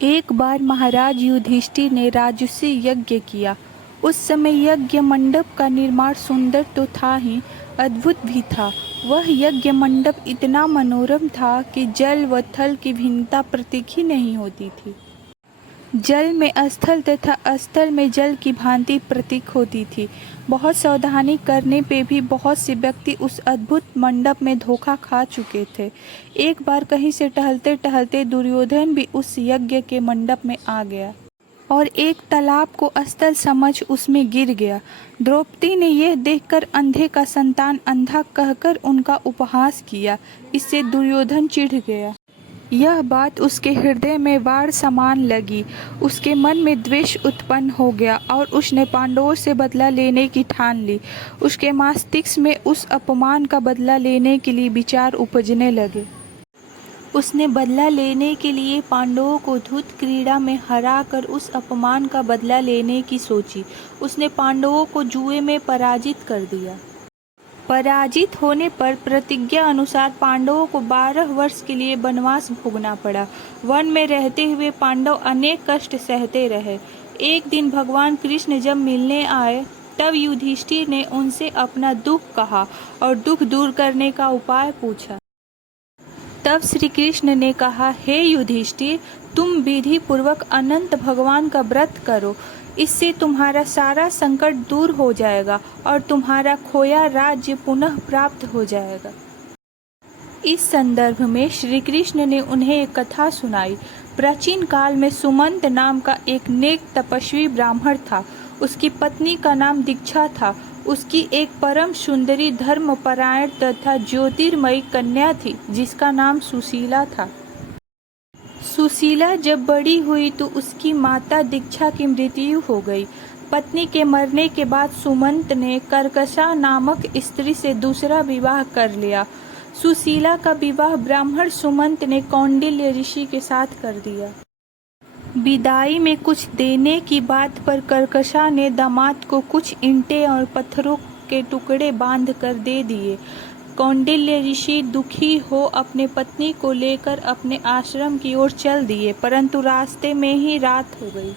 एक बार महाराज युधिष्ठिर ने राजसूय यज्ञ किया। उस समय यज्ञ मंडप का निर्माण सुंदर तो था ही, अद्भुत भी था। वह यज्ञ मंडप इतना मनोरम था कि जल व थल की भिन्नता प्रतीत ही नहीं होती थी। जल में स्थल तथा स्थल में जल की भांति प्रतीत होती थी। बहुत सावधानी करने पे भी बहुत से व्यक्ति उस अद्भुत मंडप में धोखा खा चुके थे। एक बार कहीं से टहलते टहलते दुर्योधन भी उस यज्ञ के मंडप में आ गया और एक तालाब को स्थल समझ उसमें गिर गया। द्रौपदी ने यह देखकर अंधे का संतान अंधा कहकर उनका उपहास किया। इससे दुर्योधन चिढ़ गया। यह बात उसके हृदय में बाढ़ समान लगी। उसके मन में द्वेष उत्पन्न हो गया और उसने पांडवों से बदला लेने की ठान ली। उसके मस्तिष्क में उस अपमान का बदला लेने के लिए विचार उपजने लगे। उसने बदला लेने के लिए पांडवों को धूत क्रीड़ा में हराकर उस अपमान का बदला लेने की सोची। उसने पांडवों को जुए में पराजित कर दिया। पराजित होने पर प्रतिज्ञा अनुसार पांडवों को 12 वर्ष के लिए वनवास भोगना पड़ा। वन में रहते हुए पांडव अनेक कष्ट सहते रहे। एक दिन भगवान कृष्ण जब मिलने आए तब युधिष्ठिर ने उनसे अपना दुख कहा और दुख दूर करने का उपाय पूछा। तब श्री कृष्ण ने कहा, हे युधिष्ठिर, तुम विधि पूर्वक अनंत भगवान का व्रत करो। इससे तुम्हारा सारा संकट दूर हो जाएगा और तुम्हारा खोया राज्य पुनः प्राप्त हो जाएगा। इस संदर्भ में श्री कृष्ण ने उन्हें एक कथा सुनाई। प्राचीन काल में सुमंत नाम का एक नेक तपस्वी ब्राह्मण था। उसकी पत्नी का नाम दीक्षा था। उसकी एक परम सुंदरी धर्मपरायण तथा ज्योतिर्मयी कन्या थी जिसका नाम सुशीला था। सुशीला जब बड़ी हुई तो उसकी माता दीक्षा की मृत्यु हो गई। पत्नी के मरने के बाद सुमंत ने कर्कशा नामक स्त्री से दूसरा विवाह कर लिया। सुशीला का विवाह ब्राह्मण सुमंत ने कौंडिल्य ऋषि के साथ कर दिया। विदाई में कुछ देने की बात पर कर्कशा ने दामाद को कुछ ईंटें और पत्थरों के टुकड़े बांध कर दे दिए। कौंडिल्य ऋषि दुखी हो अपने पत्नी को लेकर अपने आश्रम की ओर चल दिए, परंतु रास्ते में ही रात हो गई।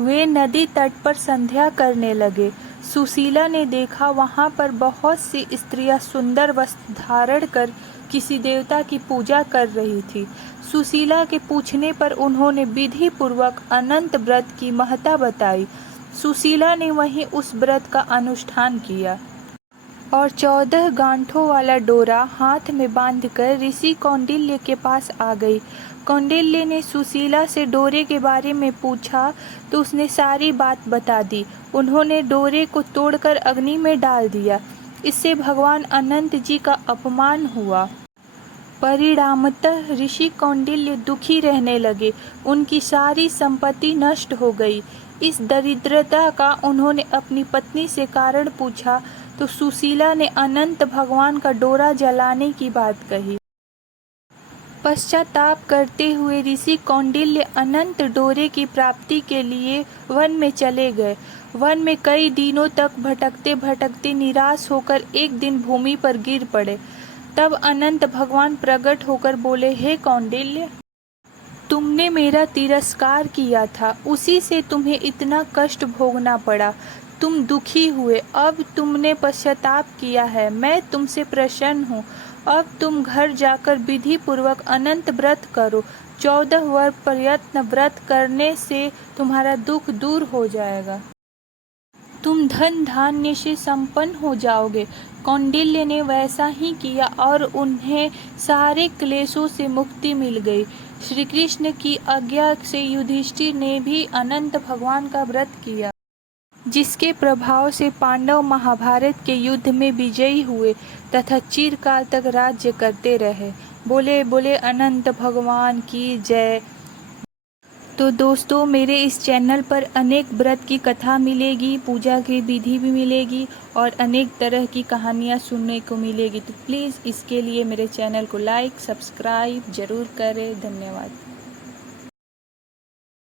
वे नदी तट पर संध्या करने लगे। सुशीला ने देखा वहां पर बहुत सी स्त्रियां सुंदर वस्त्र धारण कर किसी देवता की पूजा कर रही थी। सुशीला के पूछने पर उन्होंने विधि पूर्वक अनंत व्रत की महत्ता बताई। सुशीला ने वहीं उस व्रत का अनुष्ठान किया और 14 गांठों वाला डोरा हाथ में बांधकर ऋषि कौंडिल्य के पास आ गई। कौंडिल्य ने सुशीला से डोरे के बारे में पूछा तो उसने सारी बात बता दी। उन्होंने डोरे को तोड़कर अग्नि में डाल दिया। इससे भगवान अनंत जी का अपमान हुआ। परिणामतः ऋषि कौंडिल्य दुखी रहने लगे। उनकी सारी संपत्ति नष्ट हो गई। इस दरिद्रता का उन्होंने अपनी पत्नी से कारण पूछा तो सुशीला ने अनंत भगवान का डोरा जलाने की बात कही। पश्चाताप करते हुए ऋषि कौंडिल्य अनंत डोरे की प्राप्ति के लिए वन में चले गए। वन में कई दिनों तक भटकते भटकते निराश होकर एक दिन भूमि पर गिर पड़े। तब अनंत भगवान प्रकट होकर बोले, हे कौंडिल्य, तुमने मेरा तिरस्कार किया था, उसी से तुम्हें इतना कष्ट भोगना पड़ा। तुम दुखी हुए, अब तुमने पश्चाताप किया है। मैं तुमसे प्रसन्न हूँ। अब तुम घर जाकर विधि पूर्वक अनंत व्रत करो। 14 वर्ष प्रयत्न व्रत करने से तुम्हारा दुख दूर हो जाएगा। तुम धन धान्य से संपन्न हो जाओगे। कौंडिल्य ने वैसा ही किया और उन्हें सारे क्लेशों से मुक्ति मिल गई। श्री कृष्ण की आज्ञा से युधिष्ठिर ने भी अनंत भगवान का व्रत किया, जिसके प्रभाव से पांडव महाभारत के युद्ध में विजयी हुए तथा चिरकाल तक राज्य करते रहे। बोले बोले अनंत भगवान की जय। तो दोस्तों, मेरे इस चैनल पर अनेक व्रत की कथा मिलेगी, पूजा की विधि भी मिलेगी और अनेक तरह की कहानियाँ सुनने को मिलेगी। तो प्लीज़ इसके लिए मेरे चैनल को लाइक सब्सक्राइब ज़रूर करें। धन्यवाद।